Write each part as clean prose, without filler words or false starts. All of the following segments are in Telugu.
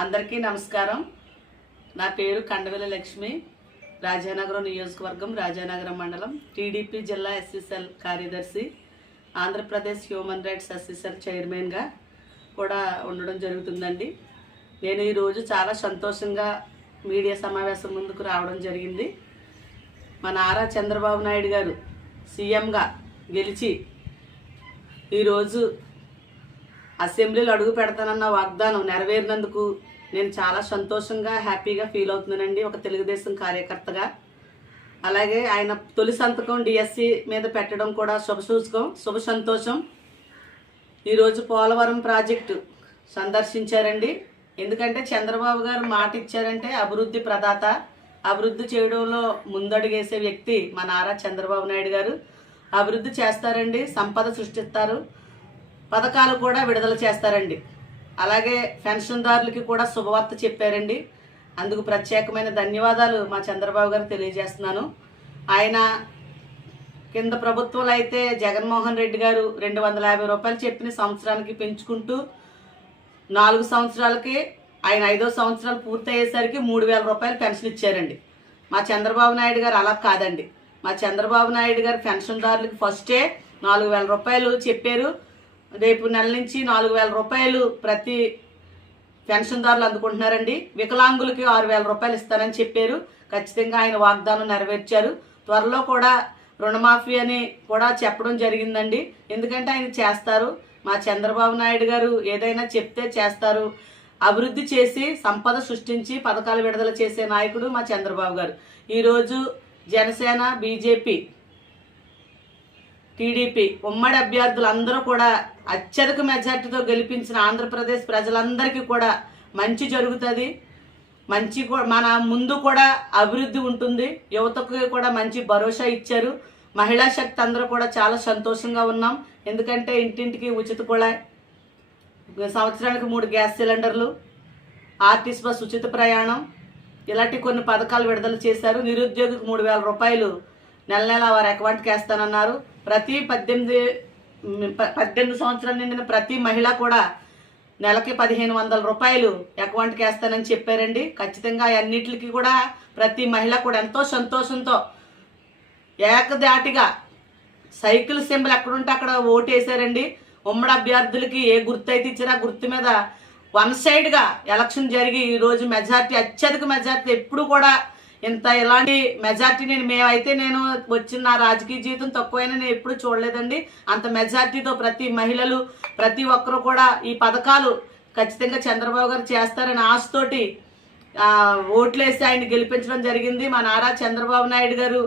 అందరికీ నమస్కారం. నా పేరు కండవెల లక్ష్మి. రాజానగరం నియోజకవర్గం, రాజానగరం మండలం, టీడీపీ జిల్లా ఎస్సీసెల్ కార్యదర్శి, ఆంధ్రప్రదేశ్ హ్యూమన్ రైట్స్ ఎస్సీసెల్ చైర్మన్గా కూడా ఉండడం జరుగుతుందండి. నేను ఈరోజు చాలా సంతోషంగా మీడియా సమావేశం ముందుకు రావడం జరిగింది. మన నారా చంద్రబాబు నాయుడు గారు సీఎంగా గెలిచి ఈరోజు అసెంబ్లీలో అడుగు పెడతానన్న వాగ్దానం నెరవేరినందుకు నేను చాలా సంతోషంగా, హ్యాపీగా ఫీల్ అవుతున్నానండి ఒక తెలుగుదేశం కార్యకర్తగా. అలాగే ఆయన తొలి సంతకం డిఎస్సి మీద పెట్టడం కూడా శుభసూచకం, శుభ సంతోషం. ఈరోజు పోలవరం ప్రాజెక్టు సందర్శించారండి. ఎందుకంటే చంద్రబాబు గారు మాట ఇచ్చారంటే అభివృద్ధి ప్రదాత, అభివృద్ధి చేయడంలో ముందడుగేసే వ్యక్తి మా నారా చంద్రబాబు నాయుడు గారు. అభివృద్ధి చేస్తారండి, సంపద సృష్టిస్తారు, పథకాలు కూడా విడుదల చేస్తారండి. అలాగే పెన్షన్దారులకి కూడా శుభవార్త చెప్పారండి. అందుకు ప్రత్యేకమైన ధన్యవాదాలు మా చంద్రబాబు గారు తెలియజేస్తున్నాను. ఆయన కింద ప్రభుత్వంలో అయితే జగన్మోహన్ రెడ్డి గారు 250 రూపాయలు చెప్పిన సంవత్సరానికి పెంచుకుంటూ 4 సంవత్సరాలకి ఆయన 5వ సంవత్సరాలు పూర్తయ్యేసరికి 3000 రూపాయలు పెన్షన్ ఇచ్చారండి. మా చంద్రబాబు నాయుడు గారు అలా కాదండి. మా చంద్రబాబు నాయుడు గారు పెన్షన్దారులకి ఫస్టే 4000 రూపాయలు చెప్పారు. రేపు నెల నుంచి 4000 రూపాయలు ప్రతి పెన్షన్దారులు అందుకుంటున్నారండి. వికలాంగులకి 6000 రూపాయలు ఇస్తారని చెప్పారు. ఖచ్చితంగా ఆయన వాగ్దానం నెరవేర్చారు. త్వరలో కూడా రుణమాఫీ అని కూడా చెప్పడం జరిగిందండి. ఎందుకంటే ఆయన చేస్తారు. మా చంద్రబాబు నాయుడు గారు ఏదైనా చెప్తే చేస్తారు. అభివృద్ధి చేసి సంపద సృష్టించి పథకాలు విడుదల చేసే నాయకుడు మా చంద్రబాబు గారు. ఈరోజు జనసేన, బీజేపీ, టీడీపీ ఉమ్మడి అభ్యర్థులందరూ కూడా అత్యధిక మెజార్టీతో గెలిపించిన ఆంధ్రప్రదేశ్ ప్రజలందరికీ కూడా మంచి జరుగుతుంది. మన ముందు కూడా అభివృద్ధి ఉంటుంది. యువతకు కూడా మంచి భరోసా ఇచ్చారు. మహిళా శక్తి అందరూ కూడా చాలా సంతోషంగా ఉన్నాం. ఎందుకంటే ఇంటింటికి ఉచిత కుళాయి, సంవత్సరానికి 3 గ్యాస్ సిలిండర్లు, ఆర్టీసీ బస్ ఉచిత ప్రయాణం, ఇలాంటి కొన్ని పథకాలు విడుదల చేశారు. నిరుద్యోగికి 3000 రూపాయలు నెల నెల వారి అకౌంట్కి వేస్తానన్నారు. ప్రతి 18 సంవత్సరాలు నిండిన ప్రతి మహిళ కూడా నెలకి 1500 రూపాయలు అకౌంట్కి వేస్తానని చెప్పారండి. ఖచ్చితంగా అన్నిటికి కూడా ప్రతి మహిళ కూడా ఎంతో సంతోషంతో ఏకదాటిగా సైకిల్ సింబల్ ఎక్కడుంటే అక్కడ ఓటు వేసారండి. ఉమ్మడి అభ్యర్థులకి ఏ గుర్తు అయితే ఇచ్చారో ఆ గుర్తు మీద వన్ సైడ్గా ఎలక్షన్ జరిగి ఈరోజు మెజార్టీ, అత్యధిక మెజార్టీ, ఎప్పుడు కూడా ఇలాంటి మెజార్టీ నేను వచ్చిన నా రాజకీయ జీవితం తక్కువైనా నేను ఎప్పుడు చూడలేదండి. అంత మెజార్టీతో ప్రతి మహిళలు, ప్రతి ఒక్కరు కూడా ఈ పథకాలు ఖచ్చితంగా చంద్రబాబు గారు చేస్తారని ఆశతోటి ఓట్లేసి ఆయన గెలిపించడం జరిగింది. మా నారా చంద్రబాబు నాయుడు గారు,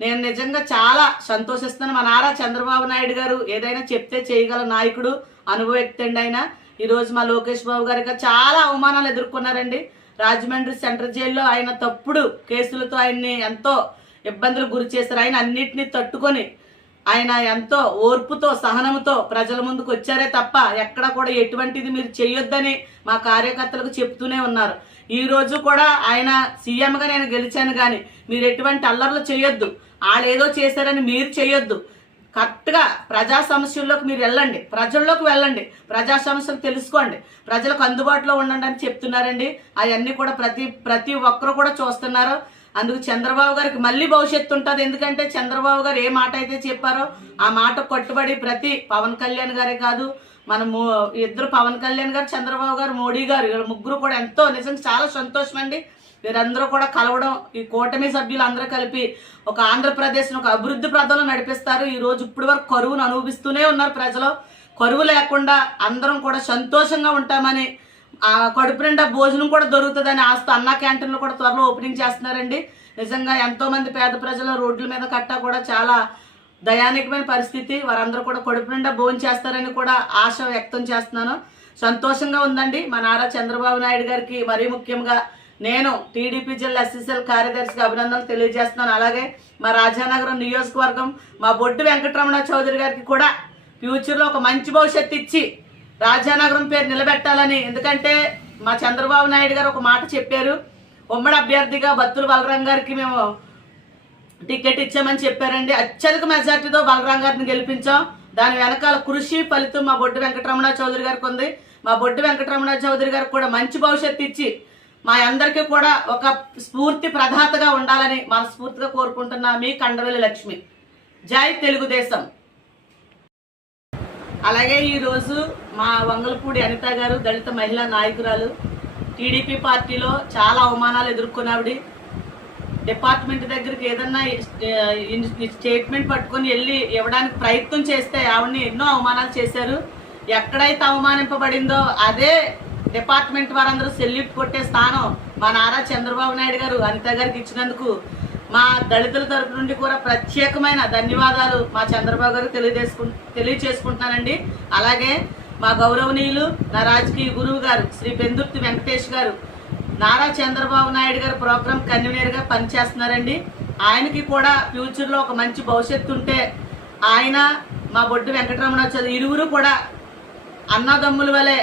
నేను నిజంగా చాలా సంతోషిస్తున్నాను. మా నారా చంద్రబాబు నాయుడు గారు ఏదైనా చెప్తే చేయగల నాయకుడు, అనుభవజ్ఞ అండి ఆయన. ఈరోజు మా లోకేష్ బాబు గారికి చాలా అవమానాలు ఎదుర్కొన్నారండి. రాజమండ్రి సెంట్రల్ జైల్లో ఆయన తప్పుడు కేసులతో ఆయన్ని ఎంతో ఇబ్బందులు గురి చేశారు. ఆయన అన్నిటినీ తట్టుకొని ఆయన ఎంతో ఓర్పుతో, సహనంతో ప్రజల ముందుకు వచ్చారే తప్ప ఎక్కడ కూడా ఎటువంటిది మీరు చేయొద్దని మా కార్యకర్తలకు చెప్తూనే ఉన్నారు. ఈ రోజు కూడా ఆయన సీఎంగా నేను గెలిచాను, కానీ మీరు ఎటువంటి అల్లర్లు చేయొద్దు, వాళ్ళు ఏదో చేశారని మీరు చేయొద్దు, కరెక్ట్గా ప్రజా సమస్యల్లోకి మీరు వెళ్ళండి, ప్రజల్లోకి వెళ్ళండి, ప్రజా సమస్యలు తెలుసుకోండి, ప్రజలకు అందుబాటులో ఉండండి అని చెప్తున్నారండి. అవన్నీ కూడా ప్రతి ఒక్కరు కూడా చూస్తున్నారు. అందుకు చంద్రబాబు గారికి మళ్ళీ భవిష్యత్తు ఉంటుంది. ఎందుకంటే చంద్రబాబు గారు ఏ మాట అయితే చెప్పారో ఆ మాట కట్టుబడి ప్రతి పవన్ కళ్యాణ్ గారే కాదు, మనము ఇద్దరు పవన్ కళ్యాణ్ గారు, చంద్రబాబు గారు, మోడీ గారు, వీళ్ళ ముగ్గురు కూడా ఎంతో నిజంగా చాలా సంతోషం అండి. వీరందరూ కూడా కలవడం, ఈ కూటమి సభ్యులు అందరూ కలిపి ఒక ఆంధ్రప్రదేశ్ను ఒక అభివృద్ధి ప్రదంలో నడిపిస్తారు. ఈ రోజు ఇప్పటి వరకు కరువును అనుభవిస్తూనే ఉన్నారు ప్రజలు. కరువు లేకుండా అందరం కూడా సంతోషంగా ఉంటామని, కడుపు నిండా భోజనం కూడా దొరుకుతుందని ఆస్తి అన్నా క్యాంటీన్లు కూడా త్వరలో ఓపెనింగ్ చేస్తున్నారండి. నిజంగా ఎంతో మంది పేద ప్రజలు రోడ్ల మీద కట్టా కూడా చాలా దయానీయమైన పరిస్థితి. వారందరూ కూడా కడుపు నిండా భోజనం చేస్తారని కూడా ఆశ వ్యక్తం చేస్తున్నాను. సంతోషంగా ఉందండి. మా నారా చంద్రబాబు నాయుడు గారికి మరీ ముఖ్యంగా నేను టీడీపీ జిల్లా ఎస్సీసెల్ కార్యదర్శిగా అభినందనలు తెలియజేస్తున్నాను. అలాగే మా రాజానగరం నియోజకవర్గం మా బొడ్డు వెంకటరమణ చౌదరి గారికి కూడా ఫ్యూచర్లో ఒక మంచి భవిష్యత్తు ఇచ్చి రాజానగరం పేరు నిలబెట్టాలని. ఎందుకంటే మా చంద్రబాబు నాయుడు గారు ఒక మాట చెప్పారు, ఉమ్మడి అభ్యర్థిగా బత్తుల బలరాం గారికి మేము టికెట్ ఇచ్చామని చెప్పారండి. అత్యధిక మెజార్టీతో బలరాం గారిని గెలిపించాం. దాని వెనకాల కృషి ఫలితం మా బొడ్డు వెంకటరమణ చౌదరి గారికి ఉంది. మా బొడ్డు వెంకటరమణ చౌదరి గారికి కూడా మంచి భవిష్యత్తు ఇచ్చి మా అందరికీ కూడా ఒక స్ఫూర్తి ప్రదాతగా ఉండాలని మనస్ఫూర్తిగా కోరుకుంటున్నా. మీ కండవెల్లి లక్ష్మి. జై తెలుగుదేశం. అలాగే ఈరోజు మా వంగలపూడి అనిత గారు దళిత మహిళా నాయకురాలు, టీడీపీ పార్టీలో చాలా అవమానాలు ఎదుర్కొన్నావిడి. డిపార్ట్మెంట్ దగ్గరికి ఏదన్నా స్టేట్మెంట్ పట్టుకొని వెళ్ళి ఇవ్వడానికి ప్రయత్నం చేస్తే ఆవిడని ఎన్నో అవమానాలు చేశారు. ఎక్కడైతే అవమానింపబడిందో అదే డిపార్ట్మెంట్ వారందరూ సెల్యూట్ కొట్టే స్థానం మా నారా చంద్రబాబు నాయుడు గారు అనిత గారికి ఇచ్చినందుకు మా దళితుల తరపు నుండి కూడా ప్రత్యేకమైన ధన్యవాదాలు మా చంద్రబాబు గారు తెలియచేసుకుంటున్నానండి. అలాగే మా గౌరవనీయులు నా రాజకీయ గురువు గారు శ్రీ పెందుర్తి వెంకటేష్ గారు నారా చంద్రబాబు నాయుడు గారు ప్రోగ్రామ్ కన్వీనర్గా పనిచేస్తున్నారండి. ఆయనకి కూడా ఫ్యూచర్లో ఒక మంచి భవిష్యత్తు ఉంటే ఆయన మా బొడ్డు వెంకటరమణ చౌదరి ఇరువురు కూడా అన్నదమ్ముల వలె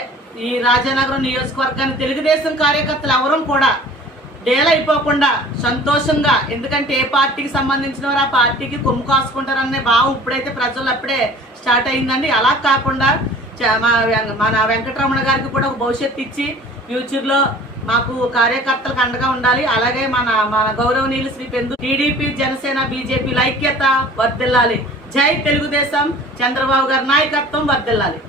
ఈ రాజానగరం నియోజకవర్గాన్ని తెలుగుదేశం కార్యకర్తలు ఎవరూ కూడా డేల్ అయిపోకుండా సంతోషంగా, ఎందుకంటే ఏ పార్టీకి సంబంధించిన వారు ఆ పార్టీకి కొమ్ము కాసుకుంటారనే భావం ఇప్పుడైతే ప్రజలు అప్పుడే స్టార్ట్ అయిందండి. అలా కాకుండా మన వెంకటరమణ గారికి కూడా ఒక భవిష్యత్తు ఇచ్చి ఫ్యూచర్లో మాకు కార్యకర్తలకు అండగా ఉండాలి. అలాగే మన గౌరవనీయులు శ్రీ పెందు టీడీపీ జనసేన బీజేపీల ఐక్యత వర్ధిల్లాలి. జై తెలుగుదేశం. చంద్రబాబు గారి నాయకత్వం వర్ధిల్లాలి.